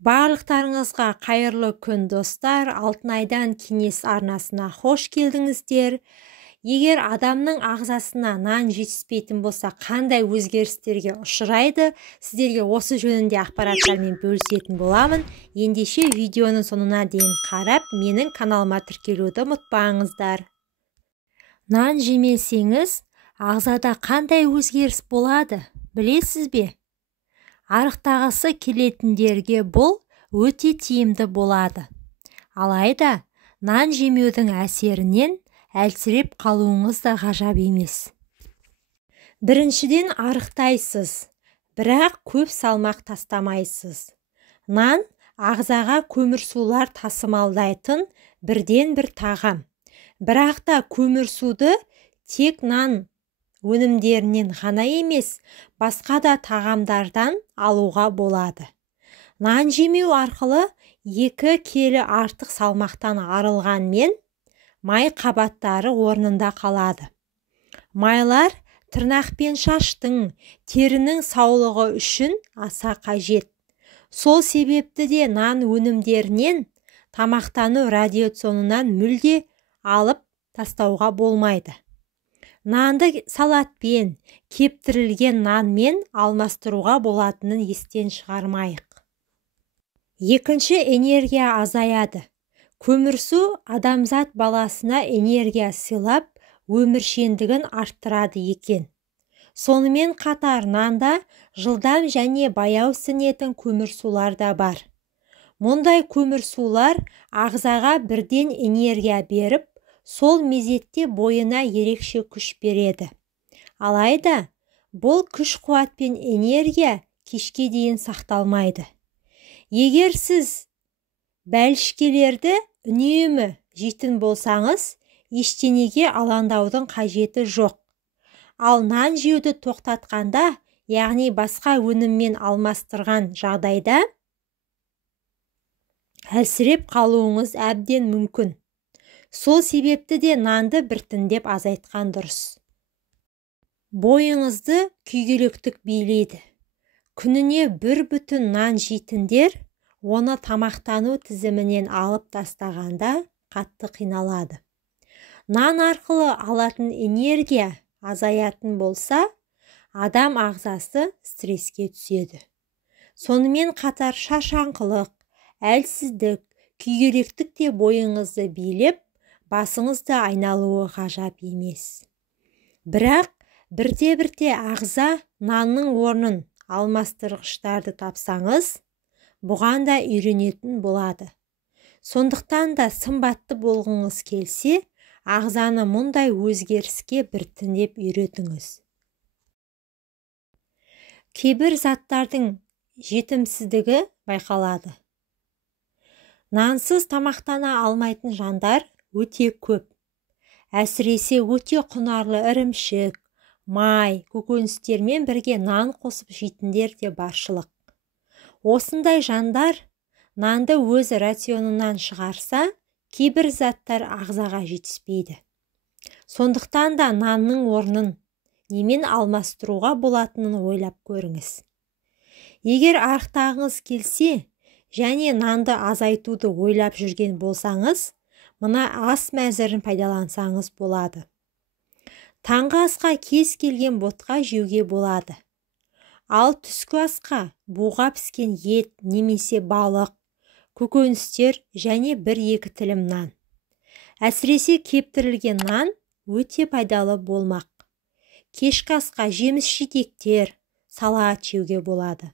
Барлықтарыңызға қайырлы күн достар, Алтынайдан кеңес арнасына хош келдіңіздер. Егер адамның ағзасына нан жетіспейтін болса, қандай өзгерістерге ұшырайды, сіздерге осы жөнінде ақпараттармен бөлісетін боламын. Ендеше видеоның соңына дейін қарап, менің каналыма тіркелуді ұмытпаңыздар. Нан жемесеңіз, ағзада қандай өзгеріс болады, білесіз бе? Арықтағысы келетіндерге бұл өте тиімді болады. Алайда, нан жемеудің әсерінен әлсіреп қалуыңыз да ғажап емес. Біріншіден, арықтайсыз, бірақ көп салмақ тастамайсыз. Нан ағзаға көмірсулар тасымалдайтын бірден бір тағам. Бірақ та көмірсуды тек нан өнімдерінен ғана емес, басқа да тағамдардан алуға болады. Нан жемеу арқылы 2 келі артық салмақтан арылғанмен, май қабаттары орнында қалады. Майлар тырнақ пен шаштың, терінің саулығы үшін аса қажет. Сол себепті де нан өнімдерінен тамақтану рационынан мүлде алып тастауға болмайды. Нанды салатпен, кептірілген нанмен алмастыруға болатынын естен шығармайық. Екінші, энергия азаяды. Көмірсу адамзат баласына энергия сыйлап, өміршеңдігін арттырады екен. Сонымен қатар нанда жылдам және баяу сіңетін көмірсулар да бар. Мұндай көмірсулар ағзаға бірден энергия беріп, сол мезетте бойына ерекше күш береді. Алайда, бұл күш-қуат пен энергия кешке дейін сақталмайды. Егер сіз бәлішкелерді үнемі жейтін болсаңыз, ештеңеге алаңдаудың қажеті жоқ. Ал нан жеуді тоқтатқанда, яғни басқа өніммен алмастырған жағдайда, әлсіреп қалуыңыз әбден мүмкін. Сол себепті де нанды біртіндеп азайтқан дұрыс. Бойыңызды күйгелектік билейді. Күніне 1 бүтін нан жейтіндер, оны тамақтану тізімінен алып тастағанда қатты қиналады. Нан арқылы алатын энергия азаятын болса, адам ағзасы стресске түседі. Сонымен қатар шаршаңқылық, әлсіздік, күйгелектік те бойыңызды билеп, басыңызды айналуы ғажап емес. Бірақ бірте-бірте ағза нанның орнын алмастырғыштарды тапсаңыз, бұған да үйренетін болады. Сондықтан да сымбатты болғыңыз келсе, ағзаны мұндай өзгеріске біртіндеп үйретіңіз. Кейбір заттардың жетімсіздігі байқалады. Нансыз тамақтана алмайтын жандар өте көп. Әсіресе өте құнарлы ірімшік, май, көкөністермен бірге нан қосып жейтіндер де баршылық. Осындай жандар нанды өз рационынан шығарса, кейбір заттар ағзаға жетіспейді. Сондықтан да нанның орнын немен алмастыруға болатынын ойлап көріңіз. Егер арықтағыңыз келсе, және нанды азайтуды ойлап жүрген болсаңыз, мына ас мәзірін пайдалансаңыз болады. Таңғы асқа кез келген ботқа жеуге болады. Ал түскі асқа буға піскен ет немесе балық, көкөністер және 1-2 тілім нан. Әсіресе кептірілген нан өте пайдалы болмақ. Кешкі асқа жеміс-жидектер, салат жеуге болады.